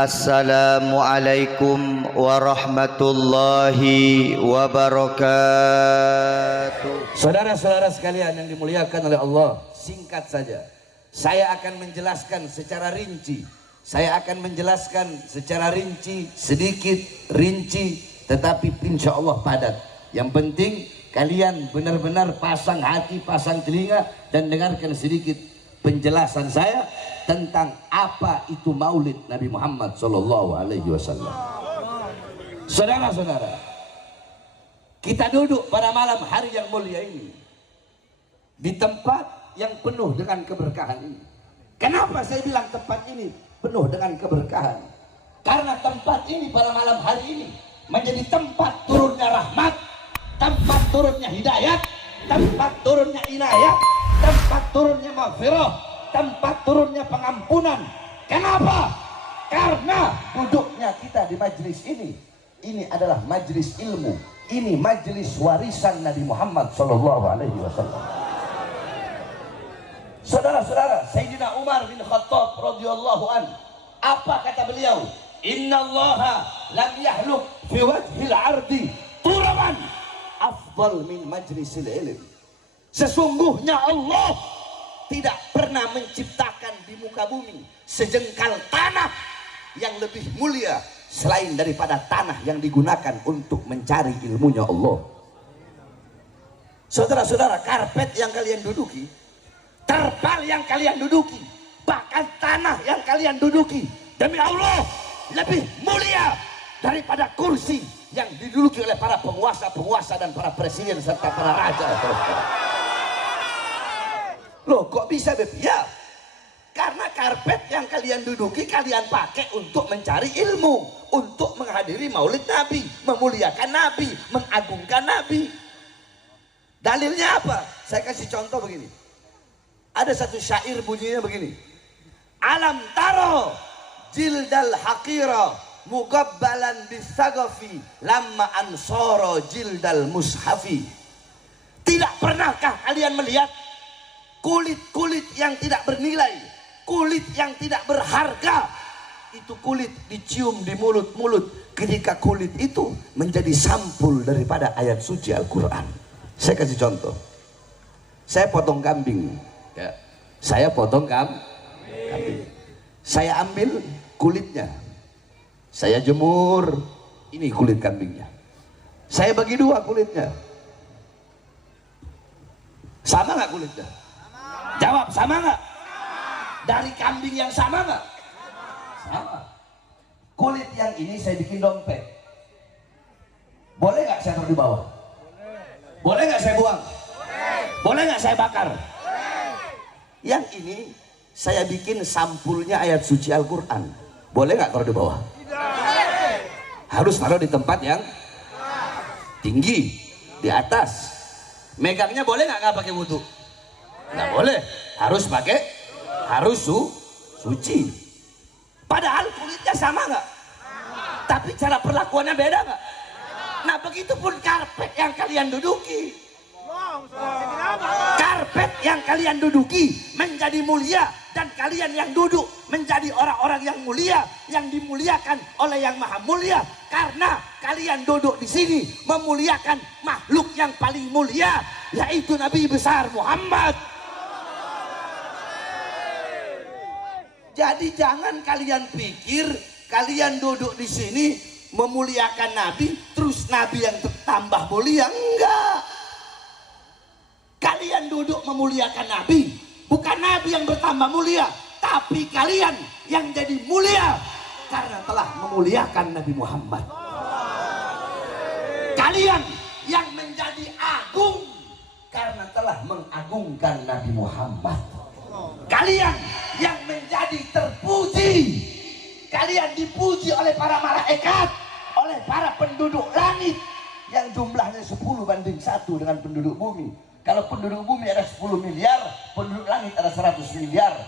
Assalamualaikum warahmatullahi wabarakatuh. Saudara-saudara sekalian yang dimuliakan oleh Allah, singkat saja saya akan menjelaskan secara rinci. Sedikit rinci, tetapi insya Allah padat. Yang penting kalian benar-benar pasang hati, pasang telinga, dan dengarkan sedikit penjelasan saya tentang apa itu Maulid Nabi Muhammad SAW. Saudara-saudara, kita duduk pada malam hari yang mulia ini di tempat yang penuh dengan keberkahan ini. Kenapa saya bilang tempat ini penuh dengan keberkahan? Karena tempat ini pada malam hari ini menjadi tempat turunnya rahmat, tempat turunnya hidayat, tempat turunnya inayat, tempat turunnya maghfirah, tempat turunnya pengampunan. Kenapa? Karena duduknya kita di majelis ini adalah majelis ilmu, ini majelis warisan Nabi Muhammad SAW. Saudara-saudara, Sayyidina Umar bin Khattab radhiyallahu an, apa kata beliau? Innallaha lam yahluk fi wajhil ardi turaban afdal min majlisil ilm. Sesungguhnya Allah tidak pernah menciptakan di muka bumi sejengkal tanah yang lebih mulia selain daripada tanah yang digunakan untuk mencari ilmunya Allah. Saudara-saudara, karpet yang kalian duduki, terpal yang kalian duduki, bahkan tanah yang kalian duduki, demi Allah lebih mulia daripada kursi yang diduduki oleh para penguasa-penguasa dan para presiden serta para raja. Loh, kok bisa ya? Karena karpet yang kalian duduki kalian pakai untuk mencari ilmu, untuk menghadiri maulid Nabi, memuliakan Nabi, mengagungkan Nabi. Dalilnya apa? Saya kasih contoh begini. Ada satu syair bunyinya begini: alam taro jildal haqira mugabbalan bisagafi lamma ansoro jildal mushafi. Tidak pernahkah kalian melihat kulit-kulit yang tidak bernilai, kulit yang tidak berharga, itu kulit dicium di mulut-mulut ketika kulit itu menjadi sampul daripada ayat suci Al-Quran. Saya kasih contoh. Saya potong kambing ya. Saya potong kambing. Saya ambil kulitnya, saya jemur, ini kulit kambingnya. Saya bagi dua kulitnya. Sama nggak kulitnya? Jawab, sama nggak? Dari kambing yang sama nggak? Sama. Kulit yang ini saya bikin dompet. Boleh nggak saya taruh di bawah? Boleh nggak saya buang? Boleh nggak saya bakar? Yang ini saya bikin sampulnya ayat suci Al-Quran. Boleh nggak taruh di bawah? Harus taruh di tempat yang tinggi, di atas. Megangnya boleh nggak pakai wudhu? Nggak boleh, harus pakai, harus suci. Padahal kulitnya sama nggak? Tapi cara perlakuannya beda nggak? Nah, begitupun karpet yang kalian duduki. Karpet yang kalian duduki menjadi mulia, dan kalian yang duduk menjadi orang-orang yang mulia, yang dimuliakan oleh yang maha mulia, karena kalian duduk di sini memuliakan makhluk yang paling mulia, yaitu Nabi besar Muhammad. Jadi jangan kalian pikir kalian duduk di sini memuliakan Nabi, terus Nabi yang tambah mulia. Enggak. Kalian duduk memuliakan Nabi, bukan Nabi yang bertambah mulia, tapi kalian yang jadi mulia karena telah memuliakan Nabi Muhammad. Kalian yang menjadi agung karena telah mengagungkan Nabi Muhammad. Kalian yang menjadi terpuji, kalian dipuji oleh para malaikat, oleh para penduduk langit yang jumlahnya 10:1 dengan penduduk bumi. Kalau penduduk bumi ada 10 miliar, penduduk langit ada 100 miliar.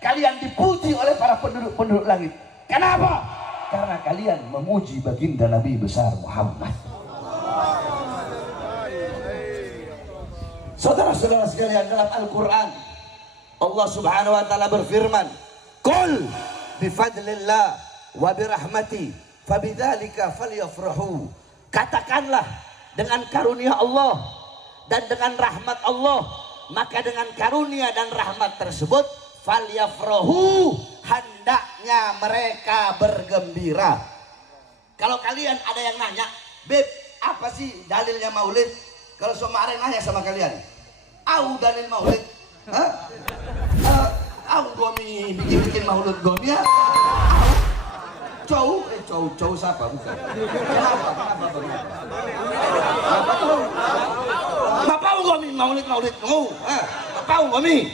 Kalian dipuji oleh para penduduk langit. Kenapa? Karena kalian memuji baginda Nabi besar Muhammad. Saudara-saudara sekalian, dalam Al-Quran Allah subhanahu wa ta'ala berfirman, Qul bifadlillah wa birahmati fabidzalika falyafrahu. Katakanlah dengan karunia Allah dan dengan rahmat Allah, maka dengan karunia dan rahmat tersebut falyafrahu, hendaknya mereka bergembira. Kalau kalian ada yang nanya, Beb, apa sih dalilnya maulid? Kalau semua orang nanya sama kalian, au dalil maulid? Hah? Au gomi bikin maulid gomi ya? Cowok siapa? Bukan. Kenapa? Bapak gomi maulid Bapak gomi.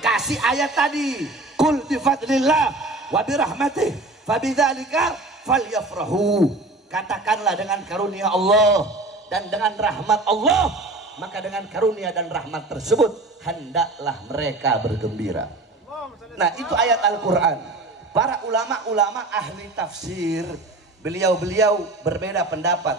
Kasih ayat tadi, kul bifadlillah wa birahmatih fabidzalika falyafrahu. Katakanlah dengan karunia Allah dan dengan rahmat Allah, maka dengan karunia dan rahmat tersebut hendaklah mereka bergembira. Nah, itu ayat Al-Quran. Para ulama-ulama ahli tafsir, beliau-beliau berbeda pendapat.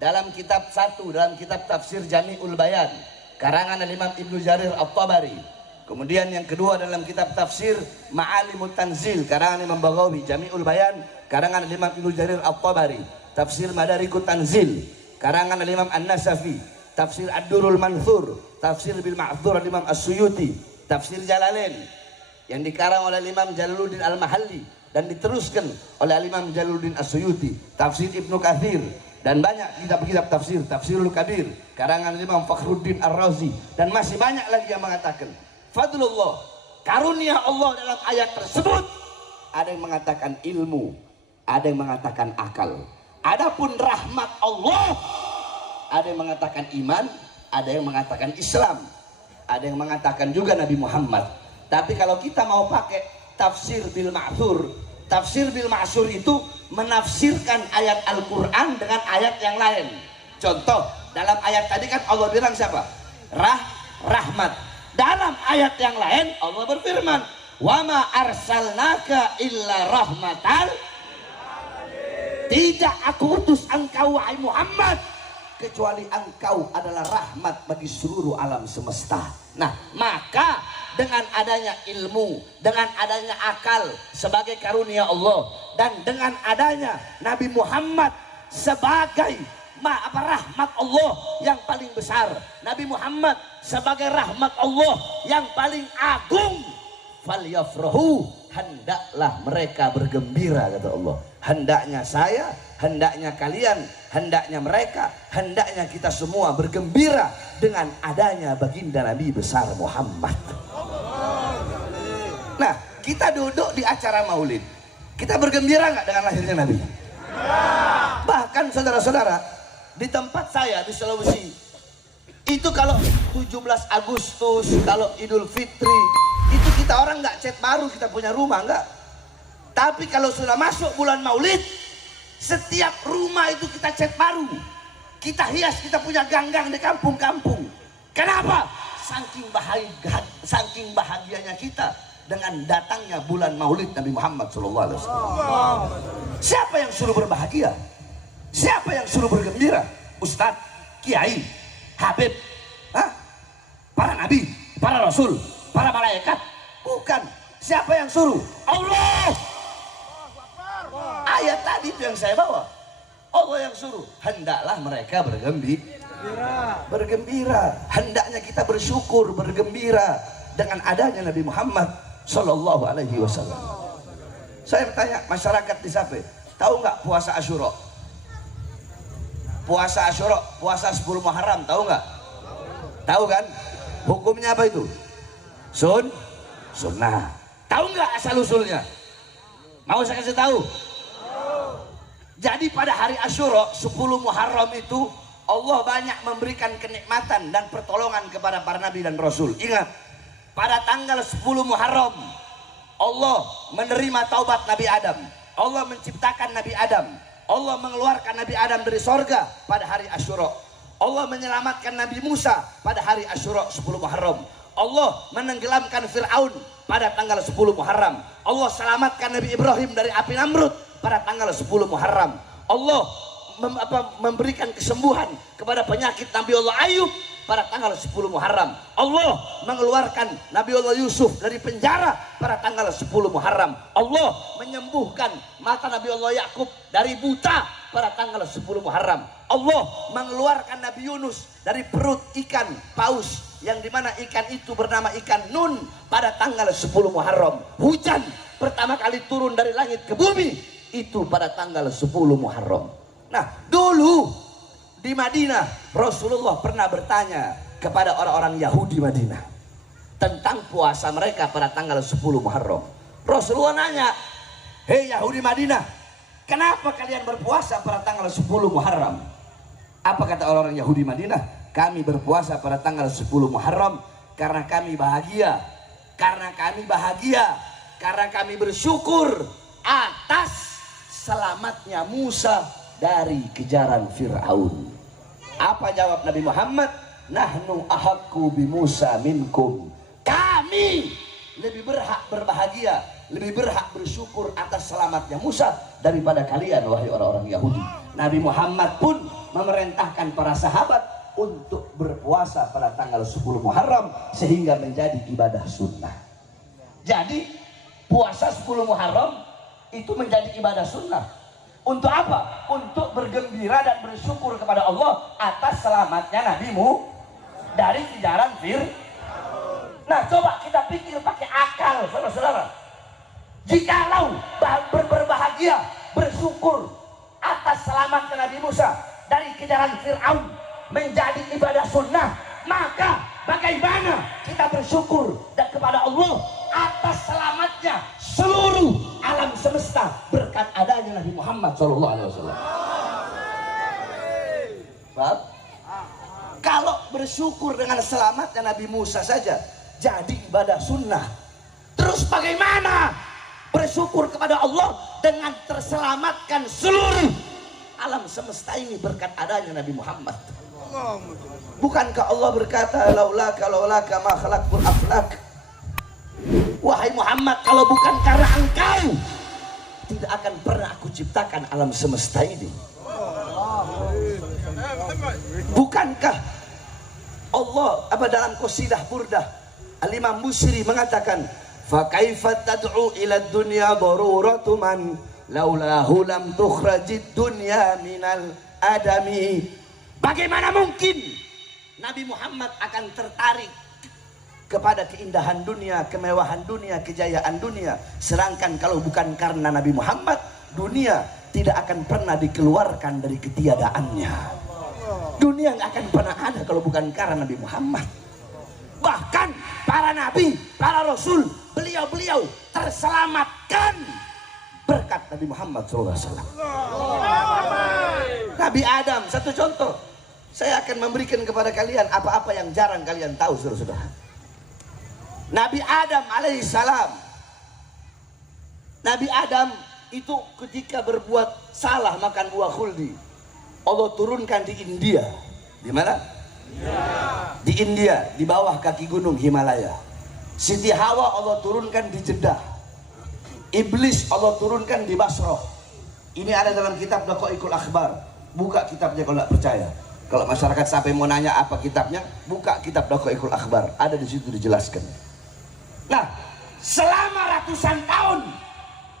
Dalam kitab tafsir Jami'ul Bayan, karangan Imam Ibnu Jarir At-Tabari. Kemudian yang kedua dalam kitab tafsir Ma'alimut Tanzil, karangan Imam Baghawi. Jami'ul Bayan, karangan Imam Ibnu Jarir At-Tabari. Tafsir Madarikut Tanzil, karangan Imam An-Nasafi. Tafsir Ad-Durul Manthur, tafsir Bil Ma'thur Imam As-Suyuti. Tafsir Jalalain yang dikarang oleh Imam Jalaluddin Al-Mahalli dan diteruskan oleh Imam Jalaluddin As-Suyuti. Tafsir Ibnu Katsir dan banyak kitab-kitab tafsir, Tafsirul Kabir karangan Imam Fakhruddin Ar-Razi, dan masih banyak lagi yang mengatakan fadlullah, karunia Allah dalam ayat tersebut. Ada yang mengatakan ilmu, ada yang mengatakan akal. Adapun rahmat Allah, ada yang mengatakan iman, ada yang mengatakan Islam, ada yang mengatakan juga Nabi Muhammad. Tapi kalau kita mau pakai tafsir bil ma'thur, tafsir bil ma'thur itu menafsirkan ayat Al-Quran dengan ayat yang lain. Contoh, dalam ayat tadi kan Allah bilang siapa? Rahmat. Dalam ayat yang lain Allah berfirman, wa ma arsalnaka illa rahmatan, tidak aku utus engkau wahai Muhammad kecuali engkau adalah rahmat bagi seluruh alam semesta. Nah, maka dengan adanya ilmu, dengan adanya akal sebagai karunia Allah, dan dengan adanya Nabi Muhammad sebagai rahmat Allah yang paling besar, Nabi Muhammad sebagai rahmat Allah yang paling agung, falyafrahu, hendaklah mereka bergembira, kata Allah. Hendaknya saya, hendaknya kalian, hendaknya mereka, hendaknya kita semua bergembira dengan adanya baginda Nabi besar Muhammad. Nah, kita duduk di acara maulid, kita bergembira nggak dengan lahirnya Nabi? Bahkan saudara-saudara, di tempat saya di Sulawesi itu kalau 17 Agustus, kalau Idul Fitri, itu kita orang nggak cat baru, kita punya rumah nggak. Tapi kalau sudah masuk bulan maulid, setiap rumah itu kita cat baru, kita hias, kita punya ganggang di kampung-kampung. Kenapa? Saking bahagianya kita dengan datangnya bulan maulid Nabi Muhammad SAW. Siapa yang suruh berbahagia? Siapa yang suruh bergembira? Ustadz, kiai, habib, para nabi, para rasul, para malaikat? Bukan. Siapa yang suruh? Allah. Ayat tadi itu yang saya bawa. Allah yang suruh. Hendaklah mereka bergembira. Hendaknya kita bersyukur, bergembira dengan adanya Nabi Muhammad Sallallahu Alaihi Wasallam. Saya bertanya, masyarakat di Sape, tahu nggak puasa Asyura? Puasa Asyura, puasa 10 Muharram, tahu nggak? Tahu kan? Hukumnya apa itu? Sunnah. Tahu nggak asal usulnya? Mau saya kasih tahu? Jadi pada hari Asyura 10 Muharram itu Allah banyak memberikan kenikmatan dan pertolongan kepada para nabi dan rasul. Ingat, pada tanggal 10 Muharram Allah menerima taubat Nabi Adam. Allah menciptakan Nabi Adam. Allah mengeluarkan Nabi Adam dari sorga pada hari Asyura. Allah menyelamatkan Nabi Musa pada hari Asyura 10 Muharram. Allah menenggelamkan Fir'aun pada tanggal 10 Muharram. Allah selamatkan Nabi Ibrahim dari api Namrud pada tanggal 10 Muharram. Allah memberikan kesembuhan kepada penyakit Nabi Allah Ayub pada tanggal 10 Muharram. Allah mengeluarkan Nabi Allah Yusuf dari penjara pada tanggal 10 Muharram. Allah menyembuhkan mata Nabi Allah Yakub dari buta pada tanggal 10 Muharram. Allah mengeluarkan Nabi Yunus dari perut ikan paus, yang dimana ikan itu bernama ikan Nun, pada tanggal 10 Muharram. Hujan pertama kali turun dari langit ke bumi itu pada tanggal 10 Muharram. Nah, dulu di Madinah Rasulullah pernah bertanya kepada orang-orang Yahudi Madinah tentang puasa mereka pada tanggal 10 Muharram. Rasulullah nanya, "Hei Yahudi Madinah, kenapa kalian berpuasa pada tanggal 10 Muharram?" Apa kata orang-orang Yahudi Madinah? "Kami berpuasa pada tanggal 10 Muharram karena kami bahagia. Karena kami bahagia, karena kami bersyukur atas selamatnya Musa dari kejaran Fir'aun." Apa jawab Nabi Muhammad? "Nahnu ahaqqu bi Musa minkum." Kami lebih berhak berbahagia, lebih berhak bersyukur atas selamatnya Musa daripada kalian, wahai orang-orang Yahudi. Nabi Muhammad pun memerintahkan para sahabat untuk berpuasa pada tanggal 10 Muharram sehingga menjadi ibadah sunnah. Jadi puasa 10 Muharram itu menjadi ibadah sunnah. Untuk apa? Untuk bergembira dan bersyukur kepada Allah atas selamatnya nabimu dari kejaran Fir'aun. Nah, coba kita pikir pakai akal, saudara-saudara. Jikalau berbahagia, bersyukur atas selamatnya Nabi Musa dari kejaran Fir'aun menjadi ibadah sunnah, maka bagaimana kita bersyukur dan kepada Allah atas selamatnya seluruh alam semesta berkat adanya Nabi Muhammad SAW. Paham? Kalau bersyukur dengan selamatnya Nabi Musa saja jadi ibadah sunnah, terus bagaimana bersyukur kepada Allah dengan terselamatkan seluruh alam semesta ini berkat adanya Nabi Muhammad? Bukankah Allah berkata, laulaka ma khalaqtul aflak? Wahai Muhammad, kalau bukan karena engkau, tidak akan pernah aku ciptakan alam semesta ini. Bukankah Allah dalam qasidah Burdah Al-Imam Busiri mengatakan, fa kaifa tad'u ila dunya daruratu man laulahu lam tukhrajid dunya minal adami. Bagaimana mungkin Nabi Muhammad akan tertarik kepada keindahan dunia, kemewahan dunia, kejayaan dunia, sedangkan kalau bukan karena Nabi Muhammad, dunia tidak akan pernah dikeluarkan dari ketiadaannya. Dunia nggak akan pernah ada kalau bukan karena Nabi Muhammad. Bahkan para nabi, para rasul, beliau-beliau terselamatkan berkat Nabi Muhammad SAW. Nabi Adam, satu contoh, saya akan memberikan kepada kalian apa-apa yang jarang kalian tahu, saudara-saudara. Nabi Adam alaihissalam, Nabi Adam itu ketika berbuat salah makan buah khuldi, Allah turunkan di India. Di mana? Di India, di bawah kaki gunung Himalaya. Siti Hawa Allah turunkan di Jeddah. Iblis Allah turunkan di Basrah. Ini ada dalam kitab Daqaiqul Akhbar. Buka kitabnya kalau tidak percaya. Kalau masyarakat sampai mau nanya apa kitabnya, buka kitab Daqaiqul Akhbar. Ada di situ dijelaskan. Nah, selama ratusan tahun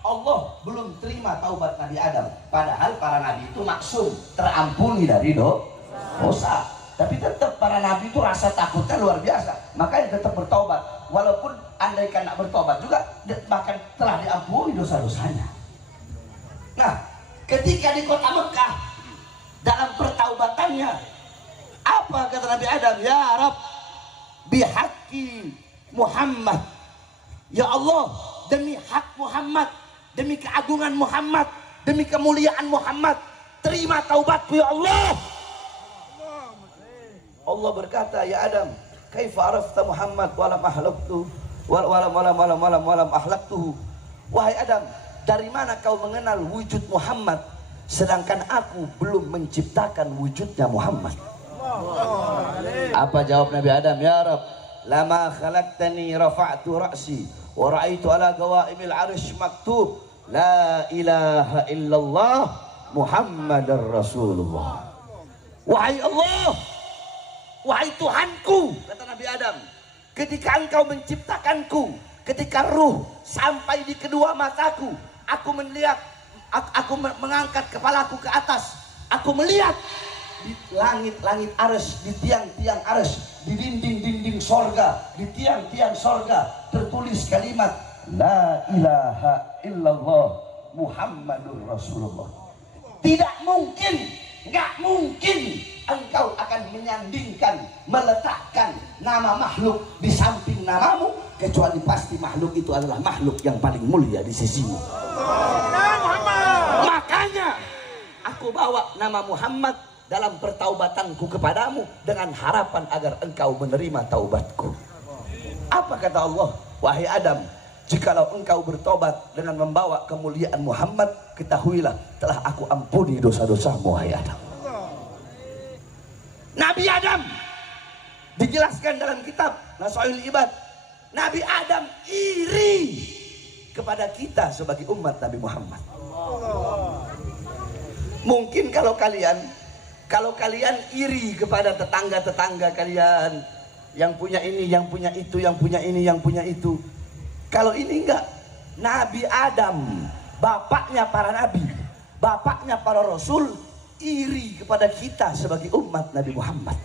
Allah belum terima taubat Nabi Adam. Padahal para nabi itu maksum, terampuni dari dosa. Tapi tetap para nabi itu rasa takutnya luar biasa. Makanya tetap bertobat. Walaupun andaikan nak bertobat juga, bahkan telah diampuni dosa-dosanya. Nah, ketika di kota Mekah, dalam pertaubatannya, apa kata Nabi Adam? Ya Rabb, bihaqqi Muhammad. Ya Allah, demi hak Muhammad, demi keagungan Muhammad, demi kemuliaan Muhammad, terima taubatku ya Allah. Allah berkata, ya Adam, kaifa arafta Muhammad walam ahlaktu walam ahlaktuhu. Wahai Adam, dari mana kau mengenal wujud Muhammad sedangkan aku belum menciptakan wujudnya Muhammad? Apa jawab Nabi Adam? Ya Rabb, lama khalaqtani rafa'tu ra'si wa ra'aitu ala gawaimil arsh maktub la ilaha illallah Muhammadar Rasulullah. Wahai Allah, wahai Tuhanku, kata Nabi Adam, ketika engkau menciptakanku, ketika ruh sampai di kedua mataku, aku melihat, aku mengangkat kepalaku ke atas, aku melihat di langit-langit arsy, di tiang-tiang arsy, di dinding-dinding sorga, di tiang-tiang sorga tertulis kalimat La ilaha illallah Muhammadur Rasulullah. Tidak mungkin, nggak mungkin engkau akan menyandingkan, meletakkan nama makhluk di samping namamu, kecuali pasti makhluk itu adalah makhluk yang paling mulia di sisimu. Makanya aku bawa nama Muhammad dalam pertaubatanku kepadamu dengan harapan agar engkau menerima taubatku. Apa kata Allah? Wahai Adam, jikalau engkau bertobat dengan membawa kemuliaan Muhammad, ketahuilah telah aku ampuni dosa-dosamu, wahai Adam. Nabi Adam dijelaskan dalam kitab Nasail Ibad, Nabi Adam iri kepada kita sebagai umat Nabi Muhammad. Mungkin kalau kalian iri kepada tetangga-tetangga kalian yang punya ini, yang punya itu, yang punya ini, yang punya itu. Kalau ini enggak, Nabi Adam, bapaknya para nabi, bapaknya para rasul, iri kepada kita sebagai umat Nabi Muhammad.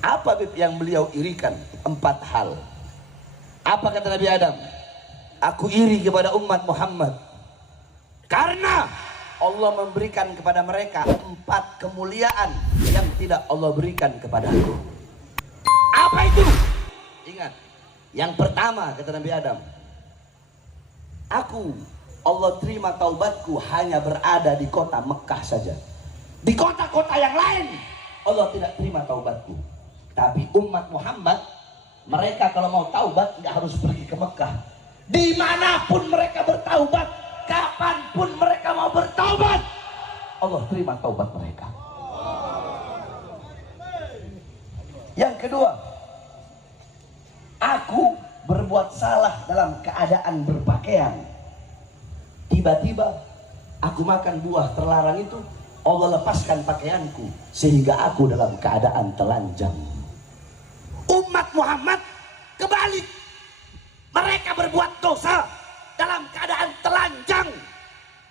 Apa yang beliau irikan? 4 hal. Apa kata Nabi Adam? Aku iri kepada umat Muhammad karena Allah memberikan kepada mereka 4 kemuliaan yang tidak Allah berikan kepada aku. Apa itu? Ingat, yang pertama kata Nabi Adam, Allah terima taubatku hanya berada di kota Mekah saja. Di kota-kota yang lain Allah tidak terima taubatku. Tapi umat Muhammad, mereka kalau mau taubat nggak harus pergi ke Mekah. Dimanapun mereka bertaubat, kapanpun mereka mau bertaubat, Allah terima taubat mereka. Yang kedua, aku berbuat salah dalam keadaan berpakaian. Tiba-tiba aku makan buah terlarang itu, Allah lepaskan pakaianku sehingga aku dalam keadaan telanjang. Umat Muhammad kebalik, mereka berbuat dosa dalam keadaan telanjang,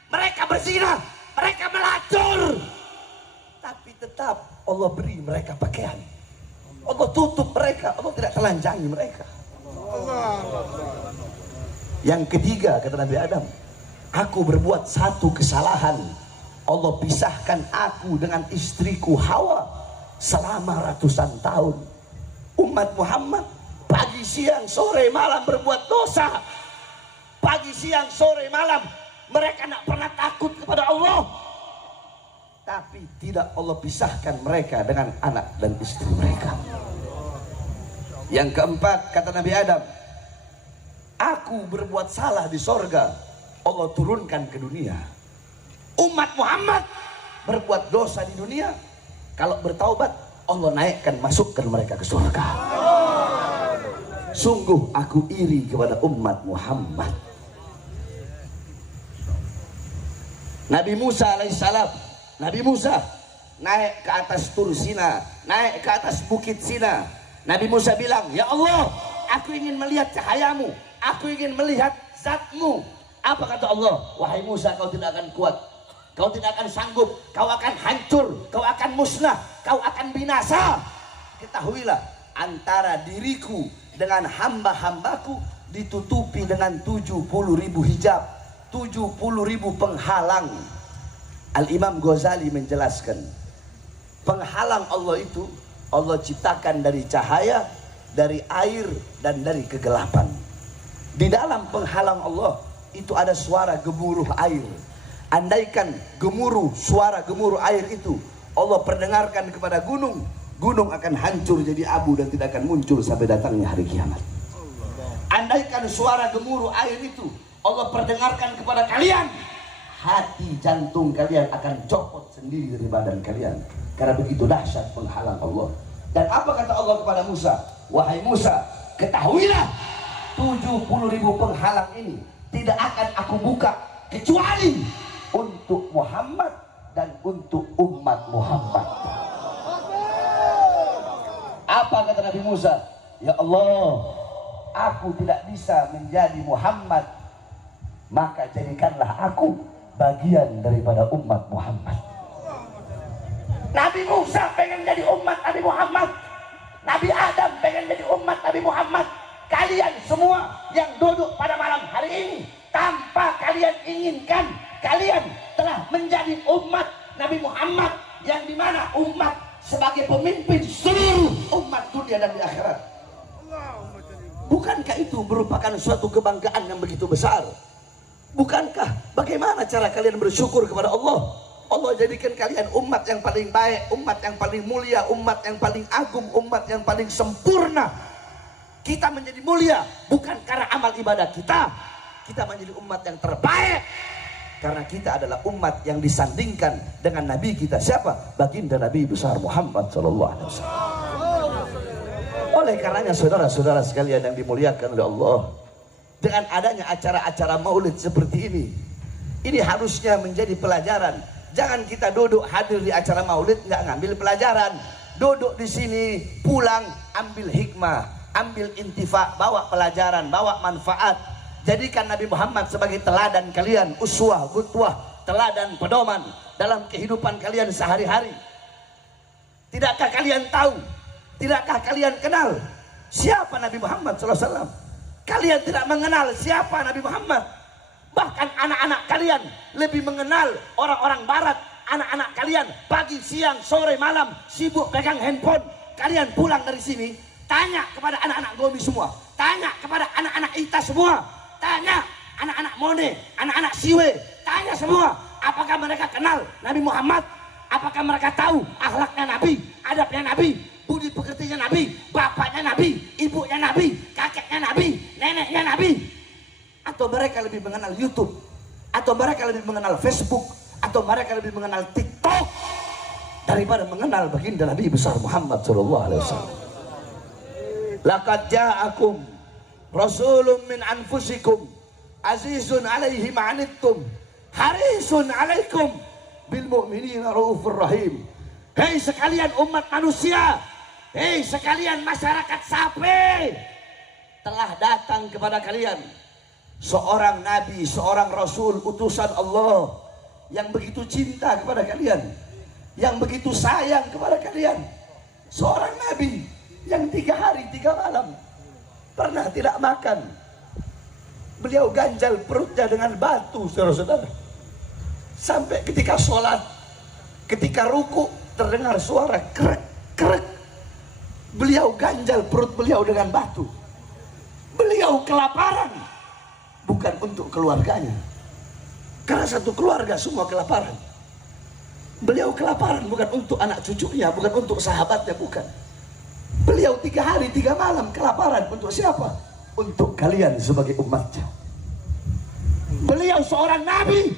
mereka berzina, mereka melacur, tapi tetap Allah beri mereka pakaian, Allah tutup mereka, Allah tidak telanjangi mereka. Yang ketiga kata Nabi Adam, aku berbuat satu kesalahan, Allah pisahkan aku dengan istriku Hawa selama ratusan tahun. Umat Muhammad pagi siang sore malam berbuat dosa, pagi siang sore malam mereka tidak pernah takut kepada Allah, tapi tidak Allah pisahkan mereka dengan anak dan istri mereka. Yang keempat kata Nabi Adam, aku berbuat salah di sorga, Allah turunkan ke dunia. Umat Muhammad berbuat dosa di dunia, kalau bertaubat Allah naikkan, masukkan mereka ke surga. Sungguh aku iri kepada umat Muhammad. Nabi Musa alaihissalam, Nabi Musa naik ke atas Tur Sina, naik ke atas bukit Sina. Nabi Musa bilang, ya Allah, aku ingin melihat cahayamu, aku ingin melihat zatmu. Apa kata Allah? Wahai Musa, kau tidak akan kuat, kau tidak akan sanggup, kau akan hancur, kau akan musnah, kau akan binasa. Ketahuilah, antara diriku dengan hamba-hambaku ditutupi dengan 70.000 hijab, 70.000 penghalang. Al-Imam Ghazali menjelaskan, penghalang Allah itu Allah ciptakan dari cahaya, dari air, dan dari kegelapan. Di dalam penghalang Allah itu ada suara gemuruh air. Andaikan suara gemuruh air itu Allah perdengarkan kepada gunung, gunung akan hancur jadi abu dan tidak akan muncul sampai datangnya hari kiamat. Andaikan suara gemuruh air itu Allah perdengarkan kepada kalian, hati jantung kalian akan copot sendiri dari badan kalian, karena begitu dahsyat penghalang Allah. Dan apa kata Allah kepada Musa? Wahai Musa, ketahuilah 70.000 penghalang ini tidak akan aku buka kecuali untuk Muhammad dan untuk umat Muhammad. Apa kata Nabi Musa? Ya Allah, aku tidak bisa menjadi Muhammad, maka jadikanlah aku bagian daripada umat Muhammad. Nabi Musa pengen jadi umat Nabi Muhammad, Nabi Adam pengen jadi umat Nabi Muhammad. Kalian semua yang duduk pada malam hari ini, tanpa kalian inginkan, kalian telah menjadi umat Nabi Muhammad, yang dimana umat sebagai pemimpin seluruh umat dunia dan di akhirat. Bukankah itu merupakan suatu kebanggaan yang begitu besar? Bukankah bagaimana cara kalian bersyukur kepada Allah? Allah jadikan kalian umat yang paling baik, umat yang paling mulia, umat yang paling agung, umat yang paling sempurna. Kita menjadi mulia bukan karena amal ibadah kita. Kita menjadi umat yang terbaik karena kita adalah umat yang disandingkan dengan Nabi kita. Siapa? Baginda Nabi besar Muhammad SAW. Oleh karenanya saudara-saudara sekalian yang dimuliakan oleh Allah, dengan adanya acara-acara maulid seperti ini harusnya menjadi pelajaran. Jangan kita duduk hadir di acara maulid nggak ngambil pelajaran. Duduk di sini, pulang ambil hikmah, ambil intifa, bawa pelajaran, bawa manfaat. Jadikan Nabi Muhammad sebagai teladan kalian, uswah, qudwah, teladan pedoman dalam kehidupan kalian sehari-hari. Tidakkah kalian tahu? Tidakkah kalian kenal siapa Nabi Muhammad SAW? Kalian tidak mengenal siapa Nabi Muhammad. Bahkan anak-anak kalian lebih mengenal orang-orang barat. Anak-anak kalian pagi, siang, sore, malam sibuk pegang handphone. Kalian pulang dari sini, tanya kepada anak-anak Gomi semua, tanya kepada anak-anak Ita semua, tanya anak-anak Mone, anak-anak Siwe, tanya semua, apakah mereka kenal Nabi Muhammad? Apakah mereka tahu akhlaknya Nabi, adabnya Nabi, budi pekertinya Nabi, bapaknya Nabi, ibunya Nabi, kakeknya Nabi, neneknya Nabi? Atau mereka lebih mengenal YouTube, atau mereka lebih mengenal Facebook, atau mereka lebih mengenal TikTok daripada mengenal baginda Nabi besar Muhammad SAW. Laqad ja'akum rasulun min anfusikum azizun alaihi ma'anittum harisun alaikum bil mu'minina raufur rahim. Hei sekalian umat manusia, hei sekalian masyarakat sapi, telah datang kepada kalian seorang nabi, seorang rasul, utusan Allah yang begitu cinta kepada kalian, yang begitu sayang kepada kalian. Seorang nabi yang 3 hari 3 malam pernah tidak makan. Beliau ganjal perutnya dengan batu, saudara-saudara. Sampai ketika sholat, ketika ruku terdengar suara krek krek. Beliau ganjal perut beliau dengan batu. Beliau kelaparan, bukan untuk keluarganya, karena satu keluarga semua kelaparan. Beliau kelaparan bukan untuk anak cucunya, bukan untuk sahabatnya, bukan. Beliau 3 hari 3 malam kelaparan untuk siapa? Untuk kalian sebagai umatnya. Beliau seorang nabi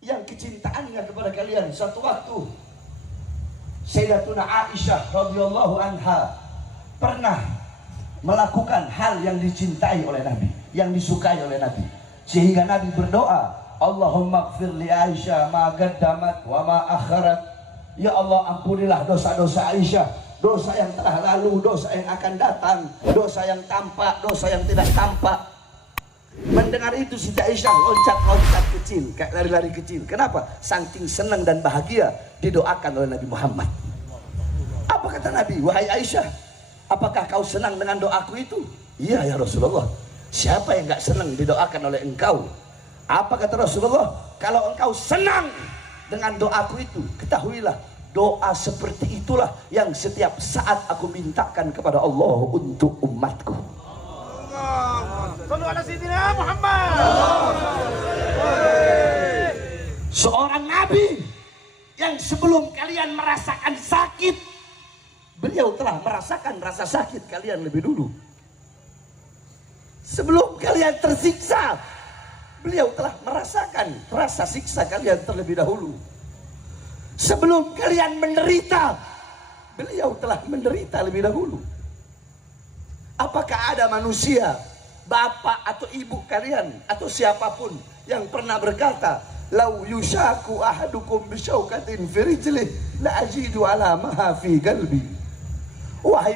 yang kecintaannya kepada kalian. Satu waktu Sayyidatuna Aisyah radhiyallahu anha pernah melakukan hal yang dicintai oleh Nabi, yang disukai oleh Nabi, sehingga Nabi berdoa, Allahumma ighfir li Aisyah ma qaddamat wa ma akharat. Ya Allah, ampunilah dosa-dosa Aisyah, dosa yang telah lalu, dosa yang akan datang, dosa yang tampak, dosa yang tidak tampak. Mendengar itu Siti Aisyah loncat-loncat kecil, kayak lari-lari kecil. Kenapa? Saking senang dan bahagia didoakan oleh Nabi Muhammad. Apa kata Nabi? Wahai Aisyah, apakah kau senang dengan doaku itu? Iya ya Rasulullah. Siapa yang gak senang didoakan oleh engkau? Apa kata Rasulullah? Kalau engkau senang dengan doaku itu, ketahuilah doa seperti itulah yang setiap saat aku mintakan kepada Allah untuk umatku. Seorang nabi yang sebelum kalian merasakan sakit, beliau telah merasakan rasa sakit kalian lebih dulu. Sebelum kalian tersiksa, beliau telah merasakan rasa siksa kalian terlebih dahulu. Sebelum kalian menderita, beliau telah menderita lebih dahulu. Apakah ada manusia, bapak atau ibu kalian atau siapapun yang pernah berkata, "Lau yushaku ahadukum bisyaukatin fi rijlih la ajidu ala ma fi qalbi." wahai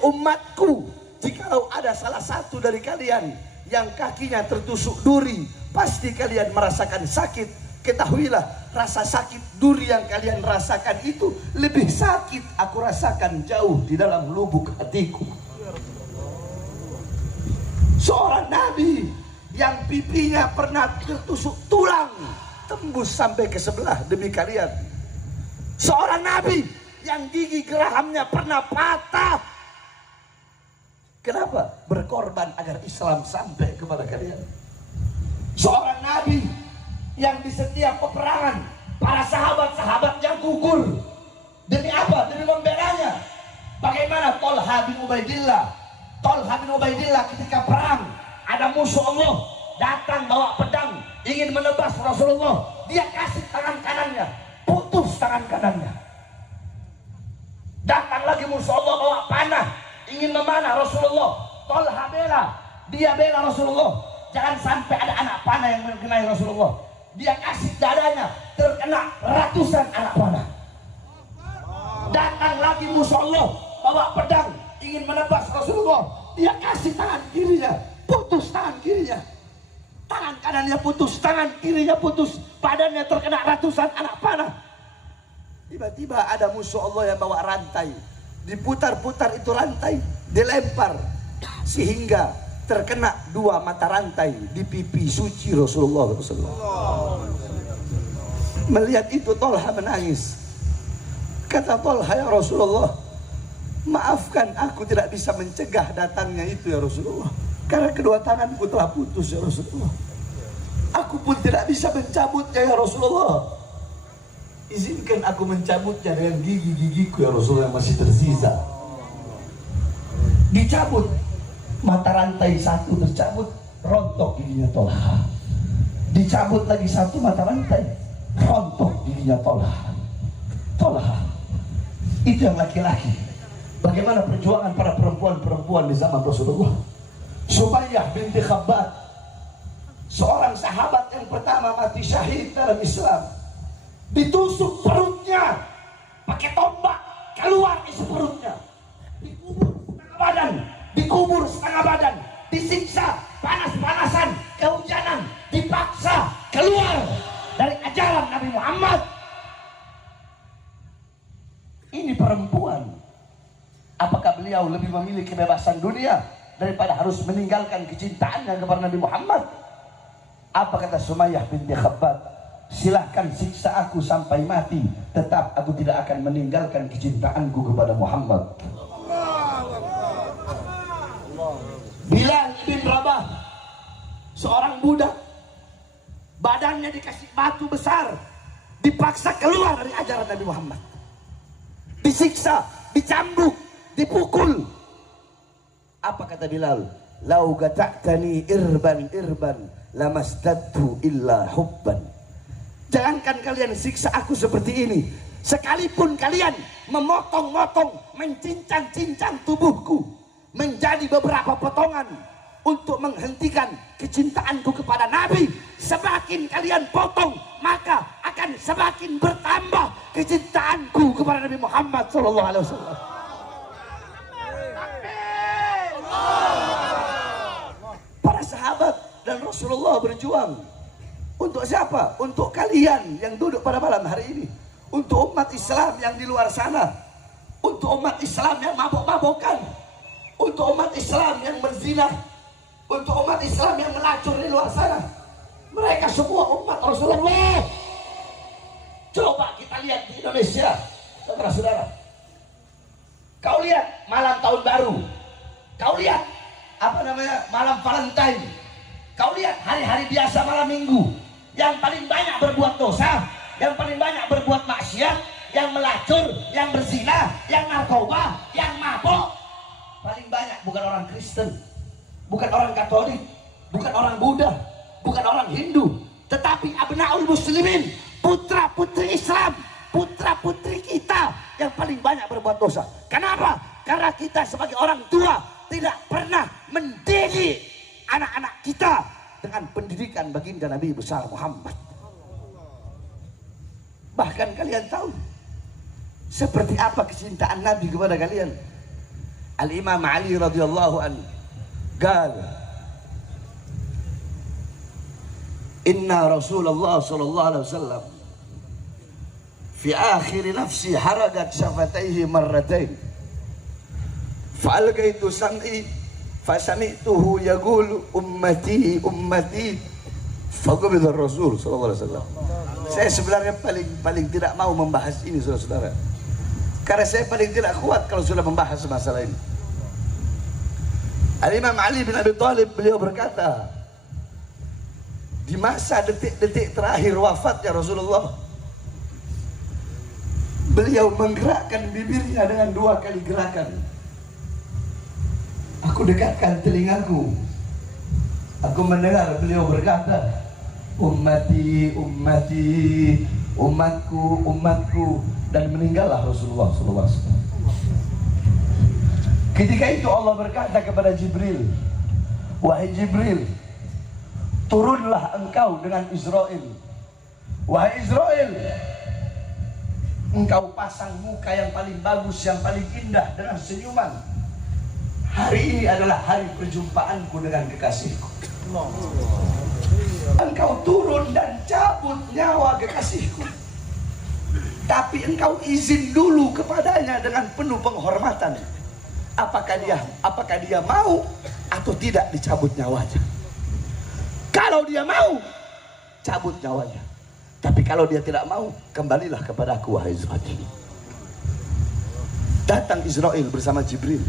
umatku, jikalau ada salah satu dari kalian yang kakinya tertusuk duri, pasti kalian merasakan sakit. Ketahuilah, rasa sakit duri yang kalian rasakan itu lebih sakit aku rasakan jauh di dalam lubuk hatiku. Seorang nabi yang pipinya pernah tertusuk tulang tembus sampai ke sebelah demi kalian. Seorang nabi yang gigi gerahamnya pernah patah. Kenapa? Berkorban agar Islam sampai kepada kalian. Seorang nabi yang di setiap peperangan para sahabat-sahabat yang gugur. Demi apa? Demi membelanya. Bagaimana Tolha bin Ubaidillah ketika perang, ada musuh Allah datang bawa pedang ingin menebas Rasulullah, dia kasih tangan kanannya, putus tangan kanannya. Datang lagi musuh Allah bawa panah ingin memanah Rasulullah, Tolha bela Rasulullah, jangan sampai ada anak panah yang mengenai Rasulullah. Dia kasih dadanya, terkena ratusan anak panah. Datang lagi musuh Allah bawa pedang ingin menebas Rasulullah, dia kasih tangan kirinya, putus tangan kirinya. Tangan kanannya putus, tangan kirinya putus, badannya terkena ratusan anak panah. Tiba-tiba ada musuh Allah yang bawa rantai, diputar-putar itu rantai, dilempar sehingga terkena 2 mata rantai di pipi suci Rasulullah. Melihat itu Tolha menangis. Kata Tolha, ya Rasulullah, maafkan aku tidak bisa mencegah datangnya itu ya Rasulullah, karena kedua tanganku telah putus ya Rasulullah. Aku pun tidak bisa mencabutnya ya Rasulullah. Izinkan aku mencabutnya dengan gigi-gigiku ya Rasulullah yang masih tersisa. Dicabut, mata rantai satu tercabut, rontok giginya Tolha. Dicabut lagi satu mata rantai, rontok giginya Tolha. Itu yang laki-laki. Bagaimana perjuangan para perempuan-perempuan di zaman Rasulullah. Sumayyah binti Khabbab, seorang sahabat yang pertama mati syahid dalam Islam, ditusuk perutnya pakai tombak, keluar isi perutnya, dikubur setengah badan, disiksa panas-panasan, kehujanan, dipaksa keluar dari ajaran Nabi Muhammad. Ini perempuan. Apakah beliau lebih memilih kebebasan dunia daripada harus meninggalkan kecintaannya kepada Nabi Muhammad? Apa kata Sumayyah binti Khabbab? Silahkan siksa aku sampai mati, tetap aku tidak akan meninggalkan kecintaanku kepada Muhammad. Bilal bin Rabah, seorang budak, badannya dikasih batu besar, dipaksa keluar dari ajaran Nabi Muhammad, disiksa, dicambuk, dipukul. Apa kata Bilal? Lau gata'tani irban lamasdadtu illa hubban. Jangankan kalian siksa aku seperti ini, sekalipun kalian memotong-motong, mencincang-cincang tubuhku menjadi beberapa potongan untuk menghentikan kecintaanku kepada Nabi, semakin kalian potong maka akan semakin bertambah kecintaanku kepada Nabi Muhammad SAW. Para sahabat dan Rasulullah berjuang untuk siapa? Untuk kalian yang duduk pada malam hari ini, untuk umat Islam yang di luar sana, untuk umat Islam yang mabok-mabokan, untuk umat Islam yang berzina, untuk umat Islam yang melacur di luar sana. Mereka semua umat Rasulullah. Coba kita lihat di Indonesia, saudara-saudara. Kau lihat malam tahun baru, kau lihat malam Valentine, kau lihat hari-hari biasa malam minggu, yang paling banyak berbuat dosa, yang paling banyak berbuat maksiat, yang melacur, yang berzina, yang narkoba, yang mabok, paling banyak bukan orang Kristen, bukan orang Katolik, bukan orang Buddha, bukan orang Hindu, tetapi abnaul muslimin, putra-putri Islam, putra-putri kita yang paling banyak berbuat dosa. Kenapa? Karena kita sebagai orang tua tidak pernah mendidik anak-anak kita dengan pendidikan baginda Nabi besar Muhammad. Bahkan kalian tahu, Seperti apa kecintaan Nabi kepada kalian? Al-Imam Ali radhiyallahu anhu qala inna Rasulullah sallallahu alaihi wasallam fi akhir nafsi haragat syafataihi marratain fa'alqaitu sam'i fasami'tuhu yaqulu ummati ummati faqabila Rasul sallallahu alaihi wasallam. Saya sebenarnya paling tidak mau membahas ini, saudara-saudara, karena saya paling tidak kuat kalau sudah membahas masalah ini. Al-Imam Ali bin Abi Thalib beliau berkata, di masa detik-detik terakhir wafatnya Rasulullah, beliau menggerakkan bibirnya dengan 2 kali gerakan. Aku dekatkan telingaku, aku mendengar beliau berkata, ummati, ummati, umatku, umatku, dan meninggallah Rasulullah SAW. Ketika itu Allah berkata kepada Jibril, wahai Jibril, turunlah engkau dengan Israel. Wahai Israel, engkau pasang muka yang paling bagus, yang paling indah dengan senyuman. Hari ini adalah hari perjumpaanku dengan kekasihku. Engkau turun dan cabut nyawa kekasihku, tapi engkau izin dulu kepadanya dengan penuh penghormatan. Apakah dia mau atau tidak dicabut nyawanya? Kalau dia mau, cabut nyawanya. Tapi kalau dia tidak mau, kembalilah kepada aku, wahai Israel. Datang Israel bersama Jibril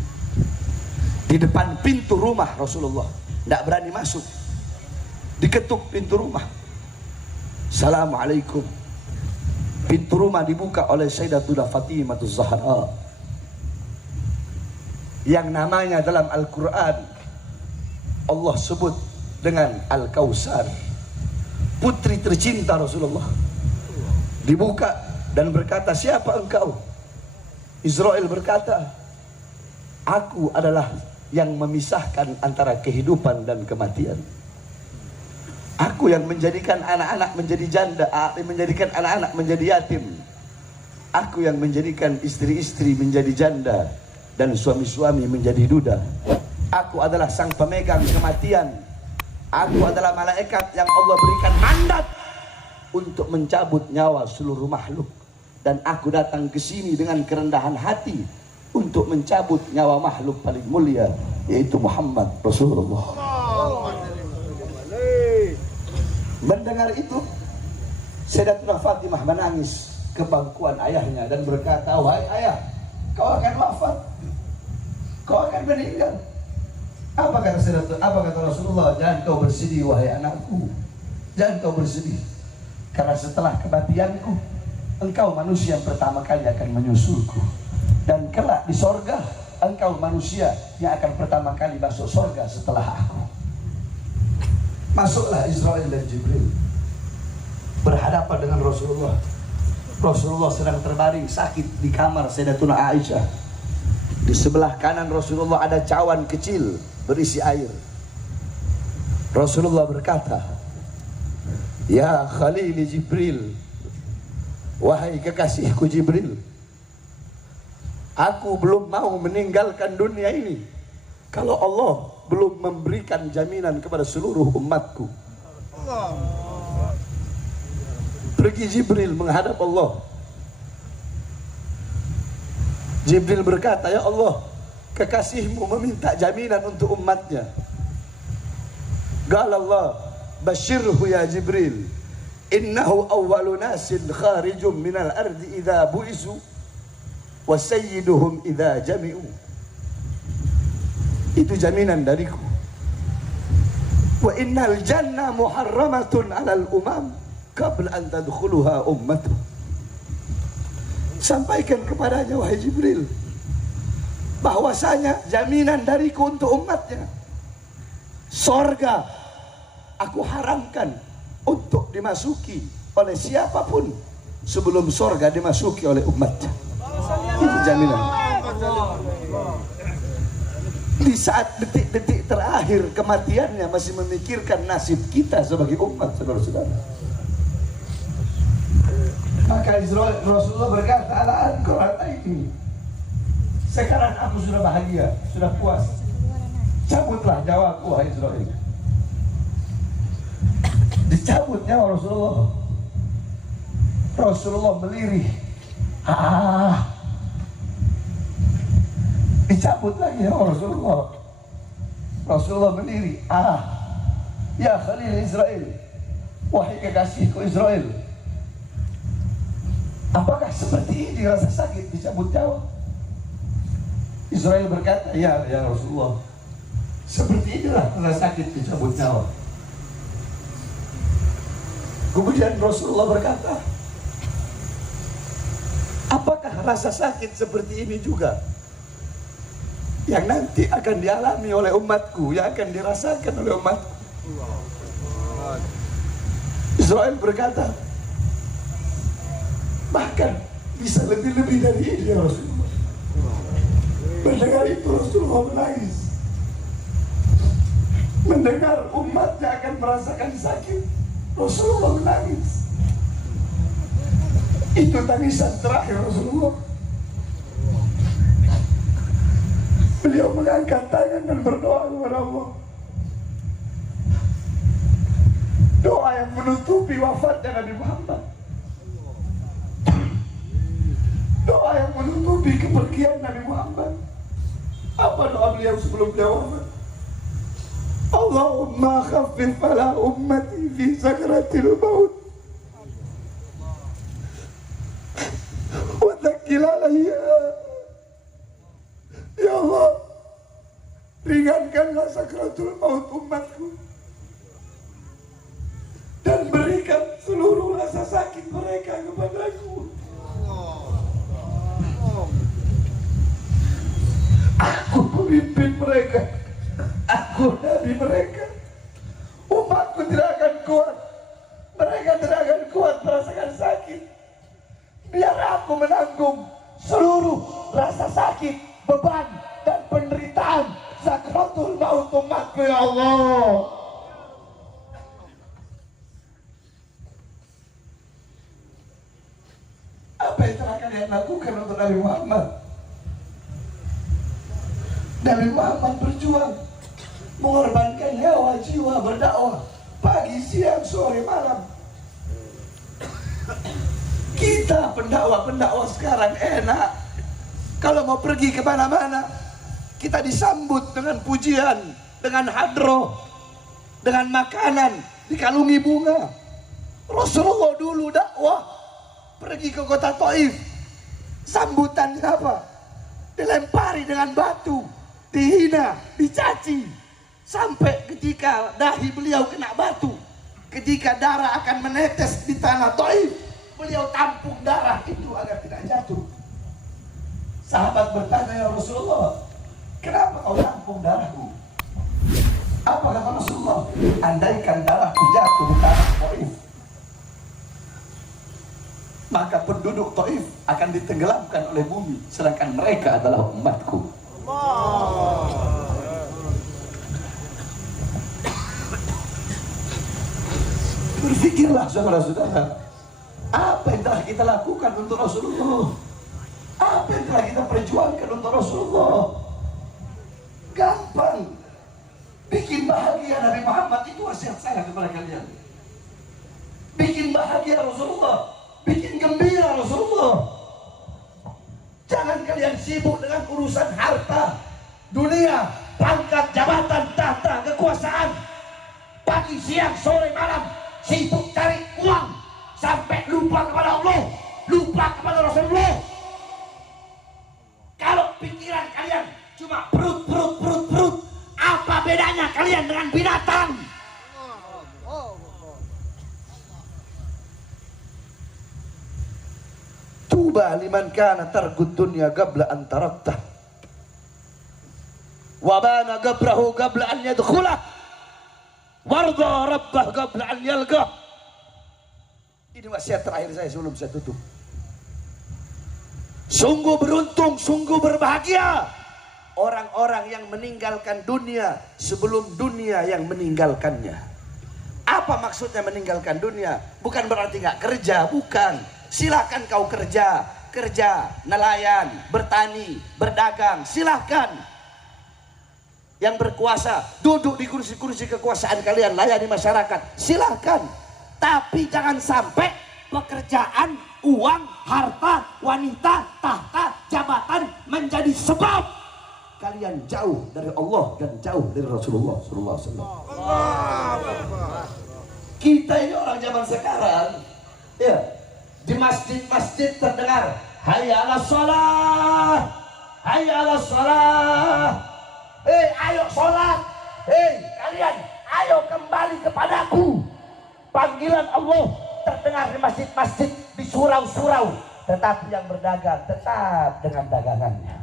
di depan pintu rumah Rasulullah, tidak berani masuk. Diketuk pintu rumah. Assalamualaikum. Pintu rumah dibuka oleh Sayyidatuna Fatimah Az-Zahra, yang namanya dalam Al-Quran Allah sebut dengan Al-Kausar, putri tercinta Rasulullah. Dibuka dan berkata, siapa engkau? Israel berkata, aku adalah yang memisahkan antara kehidupan dan kematian. Aku yang menjadikan anak-anak menjadi janda, menjadikan anak-anak menjadi yatim. Aku yang menjadikan istri-istri menjadi janda dan suami-suami menjadi duda. Aku adalah sang pemegang kematian. Aku adalah malaikat yang Allah berikan mandat untuk mencabut nyawa seluruh makhluk. Dan aku datang ke sini dengan kerendahan hati untuk mencabut nyawa makhluk paling mulia, yaitu Muhammad Rasulullah. Mendengar itu, Sayyidatuna Fatimah menangis ke pangkuan ayahnya dan berkata, wahai ayah, kau akan wafat, kau akan meninggal. Apa kata Rasulullah? Jangan kau bersedih, wahai anakku, jangan kau bersedih, karena setelah kematianku, engkau manusia yang pertama kali akan menyusulku, dan kelak di sorga engkau manusia yang akan pertama kali masuk sorga setelah aku. Masuklah Israel dan Jibril berhadapan dengan Rasulullah. Rasulullah sedang terbaring sakit di kamar Sayyidatuna Aisyah. Di sebelah kanan Rasulullah ada cawan kecil berisi air. Rasulullah berkata, ya Khalili Jibril, wahai kekasihku Jibril, aku belum mau meninggalkan dunia ini kalau Allah belum memberikan jaminan kepada seluruh umatku. Pergi Jibril menghadap Allah. Jibril berkata, ya Allah, kekasihmu meminta jaminan untuk umatnya. Qala Allah, basyirhu ya Jibril, innahu awwalu nasin kharijum minal ardi idha bu'isu wa sayyiduhum idha jami'u. Itu jaminan dariku. Wa innal jannah muharramatun 'alal umam qabla an tadkhuluha ummatuh. Sampaikan kepadanya, wahai Jibril, bahwasanya jaminan dariku untuk umatnya, sorga aku haramkan untuk dimasuki oleh siapapun sebelum sorga dimasuki oleh umatnya. Itu jaminan. Di saat detik-detik terakhir kematiannya masih memikirkan nasib kita sebagai umat, saudara-saudara. Maka Rasulullah berkata, "Ala anqurata ini. Sekarang aku sudah bahagia, sudah puas. Cabutlah nyawaku, wahai Israel." Dicabut nyawa Rasulullah. Rasulullah melirih. Dicabut lagi nyawa Rasulullah. Rasulullah melirih. Ya Khalil Israel, wahai kekasihku Israel, apakah seperti ini rasa sakit dicabut nyawa? Israel berkata, ya Rasulullah, seperti inilah rasa sakit dicabut nyawa. Kemudian Rasulullah berkata, apakah rasa sakit seperti ini juga yang nanti akan dialami oleh umatku, yang akan dirasakan oleh umatku? Israel berkata, bahkan bisa lebih-lebih dari ini ya Rasulullah. Mendengar itu Rasulullah menangis. Mendengar umatnya akan merasakan sakit, Rasulullah menangis. Itu tangisan terakhir Rasulullah. Beliau mengangkat tangan dan berdoa kepada Allah. Doa yang menutupi wafatnya Nabi Muhammad. Doa yang menutupi kepergian Nabi Muhammad. Apa doa beliau sebelum beliau wafat? Allahumma khaffif ala ummati fi sakratil maut wa thaqqil alayya. Ya Allah, ringankanlah sakratul maut umatku dan berikan seluruh rasa sakit mereka kepadaku. Aku pemimpin mereka, aku nabi mereka. Umatku tidak akan kuat, mereka tidak akan kuat merasakan sakit. Biar aku menanggung seluruh rasa sakit, beban dan penderitaan sakratul maut umatku ya Allah. Apa yang telah kalian lakukan untuk Nabi Muhammad? Nabi Muhammad berjuang, mengorbankan nyawa, jiwa, berdakwah pagi, siang, sore, malam. Kita pendakwa sekarang enak. Kalau mau pergi kemana-mana, kita disambut dengan pujian, dengan hadroh, dengan makanan, dikalungi bunga. Rasulullah dulu dakwah, pergi ke kota Taif, sambutannya apa? Dilempari dengan batu, dihina, dicaci, sampai ketika dahi beliau kena batu, ketika darah akan menetes di tanah Taif, beliau tampung darah itu agar tidak jatuh. Sahabat bertanya, ya Rasulullah, kenapa kau tampung darahku? Apa kata Rasulullah? Andaikan darahku jatuh di tanah Taif, maka penduduk Taif akan ditenggelamkan oleh bumi, sedangkan mereka adalah umatku. Berpikirlah saudara-saudara, apa yang telah kita lakukan untuk Rasulullah, apa yang telah kita perjuangkan untuk Rasulullah. Gampang bikin bahagia Nabi Muhammad, itu wasiat saya kepada kalian. Bikin bahagia Rasulullah, bikin gembira Rasulullah. Jangan kalian sibuk dengan urusan harta, dunia, pangkat, jabatan, tahta, kekuasaan. Pagi, siang, sore, malam sibuk cari uang sampai lupa kepada Allah, lupa kepada Rasulullah. Kalau pikiran kalian cuma perut, apa bedanya kalian dengan binatang? Tuba liman kana targud dunya qabla an tarattah wa bana qabrahu qabla an yadkhulah warda rabbah qabla an yalqah. Ini wasiat terakhir saya sebelum saya tutup. Sungguh beruntung, sungguh berbahagia orang-orang yang meninggalkan dunia sebelum dunia yang meninggalkannya. Apa maksudnya meninggalkan dunia? Bukan berarti nggak kerja, bukan. Silahkan kau kerja, nelayan, bertani, berdagang, silahkan. Yang berkuasa, duduk di kursi-kursi kekuasaan kalian, layani masyarakat, silahkan. Tapi jangan sampai pekerjaan, uang, harta, wanita, tahta, jabatan menjadi sebab kalian jauh dari Allah dan jauh dari Rasulullah SAW. Kita ini orang zaman sekarang, ya, di masjid-masjid terdengar hayya 'alas shalah, hayya 'alas shalah. Hei, ayo sholat. Hei, kalian, ayo kembali kepadaku. Panggilan Allah terdengar di masjid-masjid, di surau-surau. Tetapi yang berdagang tetap dengan dagangannya.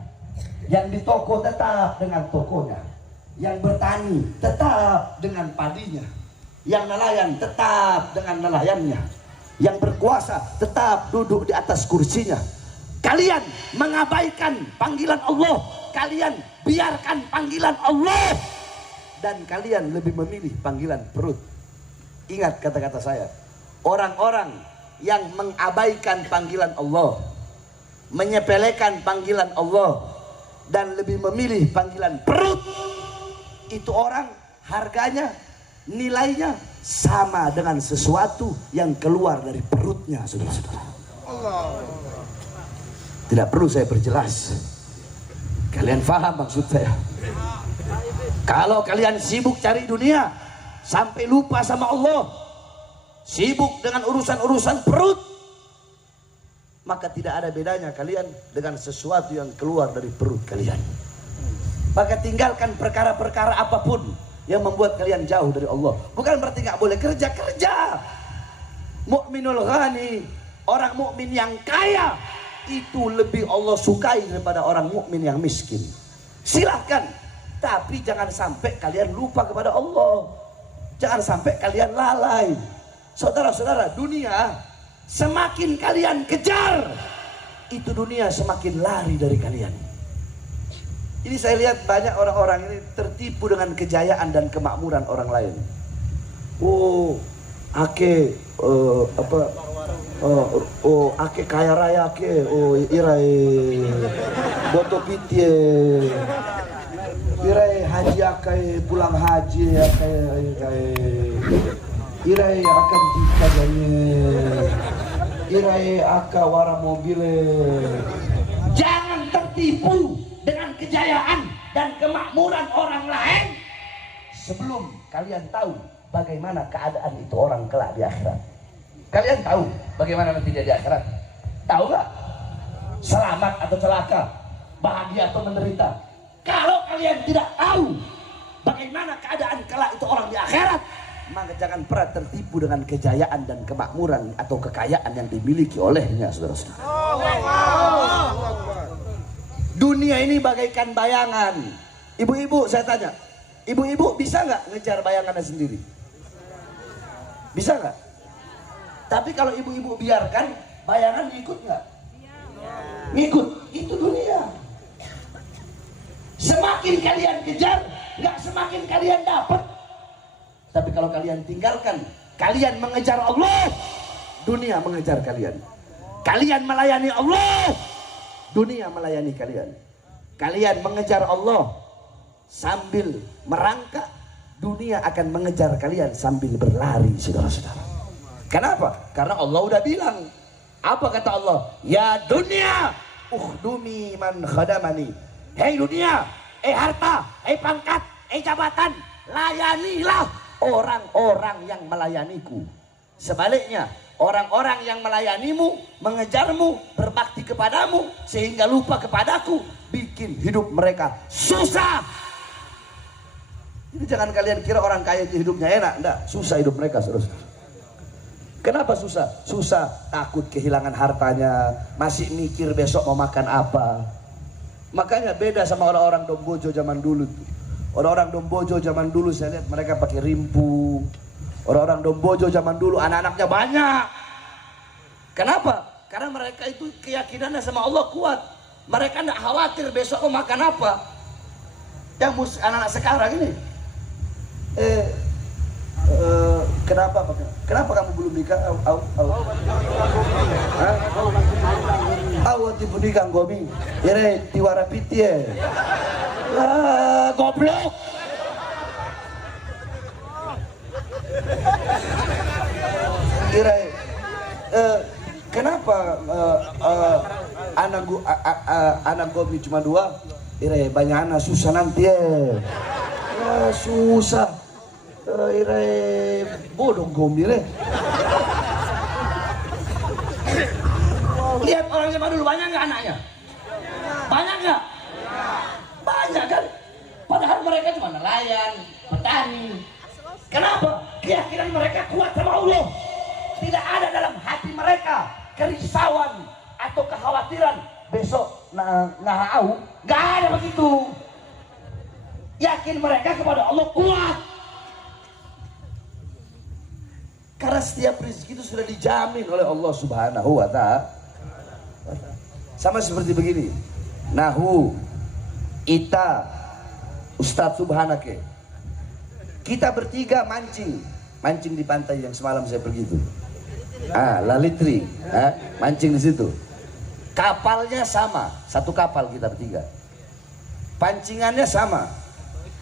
Yang di toko tetap dengan tokonya. Yang bertani tetap dengan padinya. Yang nelayan tetap dengan nelayannya. Yang berkuasa tetap duduk di atas kursinya. Kalian mengabaikan panggilan Allah. Kalian biarkan panggilan Allah. Dan kalian lebih memilih panggilan perut. Ingat kata-kata saya. Orang-orang yang mengabaikan panggilan Allah, menyepelekan panggilan Allah, dan lebih memilih panggilan perut, itu orang harganya, nilainya sama dengan sesuatu yang keluar dari perutnya, saudara-saudara. Tidak perlu saya perjelas, kalian paham maksud saya. Kalau kalian sibuk cari dunia sampai lupa sama Allah, sibuk dengan urusan-urusan perut, maka tidak ada bedanya kalian dengan sesuatu yang keluar dari perut kalian. Maka tinggalkan perkara-perkara apapun yang membuat kalian jauh dari Allah. Bukan berarti nggak boleh kerja. Mukminul ghani, orang mukmin yang kaya, itu lebih Allah sukai daripada orang mukmin yang miskin. Silahkan, tapi jangan sampai kalian lupa kepada Allah. Jangan sampai kalian lalai. Saudara-saudara, dunia semakin kalian kejar, itu dunia semakin lari dari kalian. Ini saya lihat banyak orang-orang ini tertipu dengan kejayaan dan kemakmuran orang lain. Oh, ake ake kaya raya ake, irai boto pitie, irai haji akai pulang haji akai, irai akan dikaganya, irai aka wara mobile. Jangan tertipu dengan kejayaan dan kemakmuran orang lain sebelum kalian tahu bagaimana keadaan itu orang kelak di akhirat. Kalian tahu bagaimana nanti dia di akhirat? Tahu nggak? Selamat atau celaka, bahagia atau menderita? Kalau kalian tidak tahu bagaimana keadaan kelak itu orang di akhirat, maka jangan pernah tertipu dengan kejayaan dan kemakmuran atau kekayaan yang dimiliki olehnya, saudara-saudara. Dunia ini bagaikan bayangan. Ibu-ibu, saya tanya, ibu-ibu bisa nggak ngejar bayangannya sendiri? Bisa nggak? Tapi kalau ibu-ibu biarkan, bayangan ikut nggak? Ngikut. Itu dunia. Semakin kalian kejar, nggak semakin kalian dapat. Tapi kalau kalian tinggalkan, kalian mengejar Allah, dunia mengejar kalian. Kalian melayani Allah, dunia melayani kalian. Kalian mengejar Allah sambil merangkak, dunia akan mengejar kalian sambil berlari, saudara-saudara. Kenapa? Karena Allah udah bilang. Apa kata Allah? Ya dunia, ukhdumi man khadamani. Hei dunia, harta, pangkat, jabatan, layanilah orang-orang yang melayaniku. Sebaliknya, orang-orang yang melayanimu, mengejarmu, berbakti kepadamu, sehingga lupa kepadaku, bikin hidup mereka susah. Jadi jangan kalian kira orang kaya itu hidupnya enak. Enggak, susah hidup mereka, saudara. Kenapa susah? Susah, takut kehilangan hartanya, masih mikir besok mau makan apa. Makanya beda sama orang-orang Dombojo zaman dulu. Orang-orang Dombojo zaman dulu saya lihat mereka pakai rimpu. Orang-orang Dombojo zaman dulu anak-anaknya banyak. Kenapa? Karena mereka itu keyakinannya sama Allah kuat. Mereka tidak khawatir besok mau makan apa. Yang anak-anak sekarang ini, kenapa kamu belum nikah? Awat dibudikan gomi, ire tiwara pitie. Goblok. Ire, kenapa anak gomi cuma 2? Ire banyak anak susah nanti susah. Ire bodoh gomi ire. Lihat orang zaman dulu banyak nggak anaknya? Banyak nggak? Banyak kan? Padahal mereka cuma nelayan, petani. Kenapa? Keyakinan mereka kuat sama Allah. Tidak ada dalam hati mereka kerisauan atau kekhawatiran besok ngahau. Nggak ada begitu. Yakin mereka kepada Allah kuat. Karena setiap rezeki itu sudah dijamin oleh Allah Subhanahu wa Ta'ala. Sama seperti begini. Nahu, Ita, Ustadz Subhanake. Kita bertiga mancing di pantai yang semalam saya pergi itu. Lalitri, mancing di situ. Kapalnya sama, satu kapal kita bertiga. Pancingannya sama,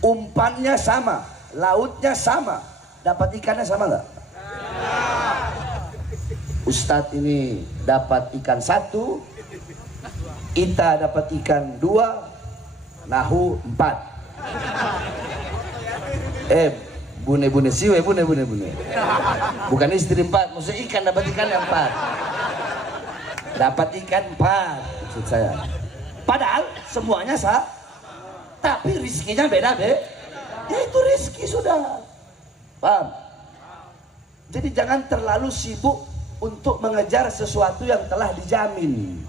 umpannya sama, lautnya sama. Dapat ikannya sama nggak? Ustadz ini dapat ikan 1, Ita dapat ikan 2, Nahu 4. Bune siwe, bune. Bukan istri 4, maksud ikan dapat ikan yang 4. Dapat ikan 4, maksud saya. Padahal semuanya tapi rizkinya beda ya itu rizki sudah. Paham? Jadi jangan terlalu sibuk untuk mengejar sesuatu yang telah dijamin.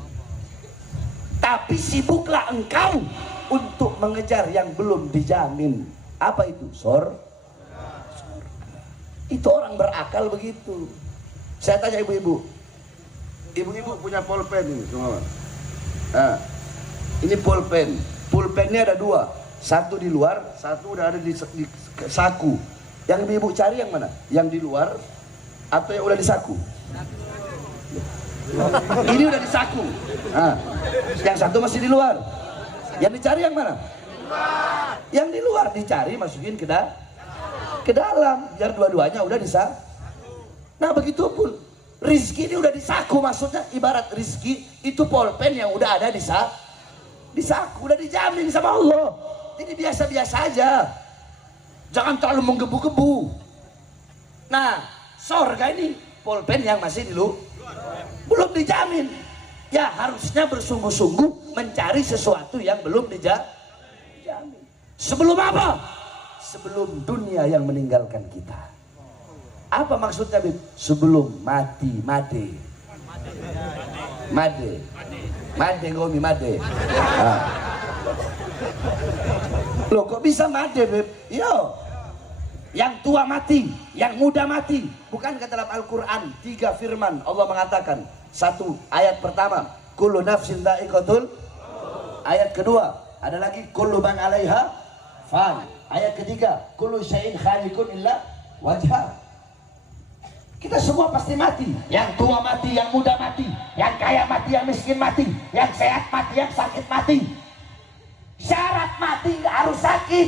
Tapi sibuklah engkau untuk mengejar yang belum dijamin. Apa itu? Itu orang berakal begitu. Saya tanya ibu-ibu. Ibu-ibu punya pulpen ini semua. Ini pulpen. Pulpennya ada 2. Satu di luar, satu udah ada di saku. Yang ibu-ibu cari yang mana? Yang di luar atau yang udah di saku? Ini udah di saku. Yang satu masih di luar. Yang dicari yang mana? Yang di luar dicari, masukin ke dalam, biar dua-duanya udah di saku. Nah begitupun rizki ini udah di saku, maksudnya ibarat rizki itu pulpen yang udah ada di saku, udah dijamin sama Allah. Jadi biasa-biasa aja, jangan terlalu menggebu-gebu. Nah surga ini pulpen yang masih belum dijamin. Ya harusnya bersungguh-sungguh mencari sesuatu yang belum dijamin. Sebelum apa? Sebelum dunia yang meninggalkan kita. Apa maksudnya, Bib? Sebelum mati, made gomi made. Loh kok bisa made, Bib? Yo, yang tua mati, yang muda mati. Bukankah dalam Al-Quran 3 firman Allah mengatakan, 1 ayat pertama kullu nafsin dha'iqatul, ayat kedua ada lagi kullu man 'alaiha fan, ayat ketiga kullu syai'in khaliqun illa wajha. Kita semua pasti mati. Yang tua mati, yang muda mati, yang kaya mati, yang miskin mati, yang sehat mati, yang sakit mati. Syarat mati nggak harus sakit.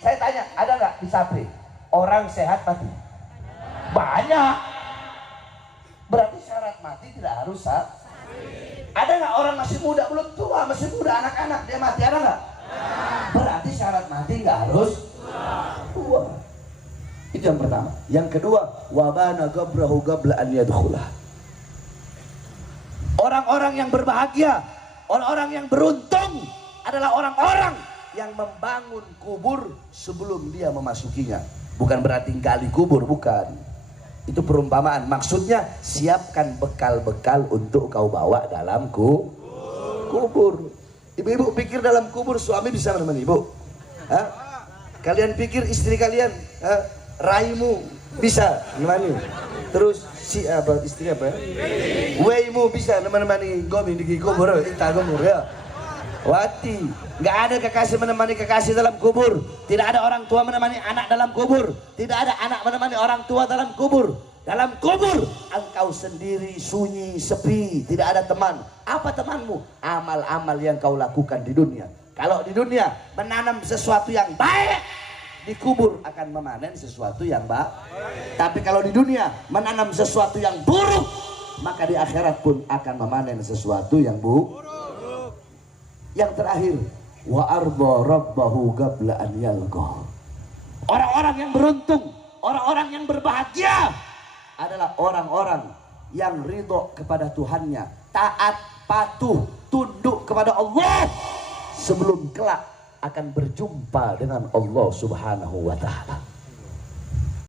Saya tanya, ada nggak di Sapri orang sehat mati? Banyak. Berarti syarat mati tidak harus sakit. Ada nggak orang masih muda, belum tua, masih muda, anak-anak dia mati, ada nggak? Berarti syarat mati nggak harus tua. Itu yang pertama. Yang kedua, wabana gabrahu gabla an yadkhulah. Orang-orang yang berbahagia, orang-orang yang beruntung adalah orang-orang yang membangun kubur sebelum dia memasukinya. Bukan berarti gali kubur, bukan. Itu perumpamaan. Maksudnya siapkan bekal-bekal untuk kau bawa dalam kubur. Ibu-ibu pikir dalam kubur suami bisa menemani ibu? Hah? Kalian pikir istri kalian, raimu bisa menemani? Terus istri apa ya? Weimu bisa menemani gomi di kubur, kita kubur ya. Wati, nggak ada kekasih menemani kekasih dalam kubur. Tidak ada orang tua menemani anak dalam kubur. Tidak ada anak menemani orang tua dalam kubur. Dalam kubur engkau sendiri, sunyi, sepi, tidak ada teman. Apa temanmu? Amal-amal yang kau lakukan di dunia. Kalau di dunia menanam sesuatu yang baik, di kubur akan memanen sesuatu yang baik. Tapi kalau di dunia menanam sesuatu yang buruk, maka di akhirat pun akan memanen sesuatu yang buruk. Yang terakhir, wa arba rabbahu qabla an yalqa. Orang-orang yang beruntung, orang-orang yang berbahagia adalah orang-orang yang ridho kepada Tuhannya, taat, patuh, tunduk kepada Allah sebelum kelak akan berjumpa dengan Allah Subhanahu wa taala.